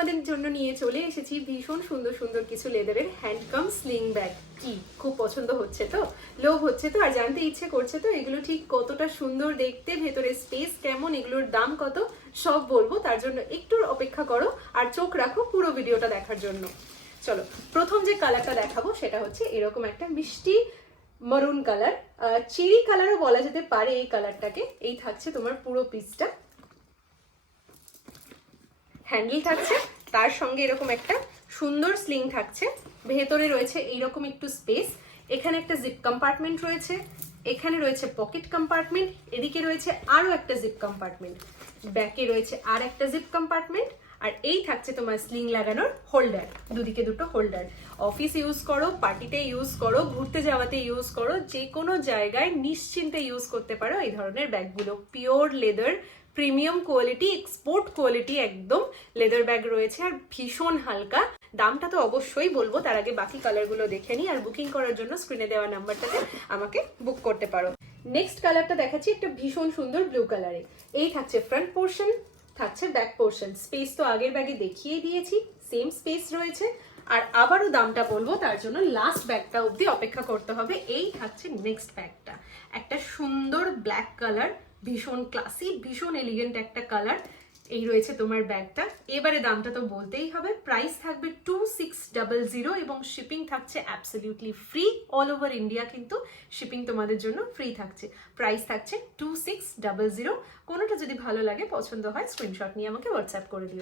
তোমাদের জন্য নিয়ে চলে এসেছি ভীষণ সুন্দর সুন্দর কিছু লেদারের হ্যান্ডকাম স্লিং ব্যাগ। কি খুব পছন্দ হচ্ছে তো, লোভ হচ্ছে তো, আর জানতে ইচ্ছে করছে তো এগুলো ঠিক কতটা সুন্দর দেখতে, ভেতরে স্পেস কেমন, এগুলোর দাম কত, সব বলবো। তার জন্য একটু অপেক্ষা করো আর চোখ রাখো পুরো ভিডিওটা দেখার জন্য। চলো, প্রথম যে কালারটা দেখাবো সেটা হচ্ছে এরকম একটা মিষ্টি মারুন কালার, চেরি কালারও বলা যেতে পারে এই কালারটাকে। এই থাকছে তোমার পুরো পিসটা, হ্যান্ডেল থাকছে, তার সঙ্গে এরকম একটা সুন্দর স্লিং থাকছে, ভেতরে রয়েছে এইরকম একটু স্পেস, এখানে একটা জিপ কম্পার্টমেন্ট রয়েছে, এখানে রয়েছে পকেট কম্পার্টমেন্ট, এদিকে রয়েছে আরো একটা জিপ কম্পার্টমেন্ট, ব্যাকে রয়েছে আর একটা জিপ কম্পার্টমেন্ট, আর এই থাকছে তোমার স্লিং লাগানোর হোল্ডার, দুদিকে দুটো হোল্ডার। অফিস ইউজ করো, পার্টিতে ইউজ করো, ঘুরতে যাওয়াতে ইউজ করো, যে কোনো জায়গায় নিশ্চিন্তে ইউজ করতে পারো এই ধরনের ব্যাগগুলো। Pure leather, premium quality, export quality একদম লেদার ব্যাগ রয়েছে, আর ভীষণ হালকা। দামটা তো অবশ্যই বলবো, তার আগে বাকি কালারগুলো দেখে নিই। আর বুকিং করার জন্য স্ক্রিনে দেওয়া নাম্বারটাতে আমাকে বুক করতে পারো। নেক্সট কালারটা দেখাচ্ছি একটা ভীষণ সুন্দর ব্লু কালারে। এই থাকছে ফ্রন্ট পোর্শন, থাকছে ব্যাক পোর্শন। স্পেস তো আগের ব্যাগে দেখিয়ে দিয়েছি, সেম স্পেস রয়েছে। আর আবারও দামটা বলবো, তার জন্য লাস্ট ব্যাগটা অবধি অপেক্ষা করতে হবে। এই থাকছে নেক্সট ব্যাগটা, একটা সুন্দর ব্ল্যাক কালার, ভীষণ ক্লাসি, ভীষণ এলিগেন্ট একটা কালার। এই রয়েছে তোমার ব্যাগটা। এবারে দামটা তো বলতেই হবে, প্রাইস থাকবে 2600 এবং শিপিং থাকছে absolutely free. All over India কিন্তু শিপিং তোমাদের জন্য ফ্রি থাকছে। প্রাইস থাকছে 2600। কোনোটা যদি ভালো লাগে, পছন্দ হয়, স্ক্রিনশট নিয়ে আমাকে হোয়াটসঅ্যাপ করে দিও।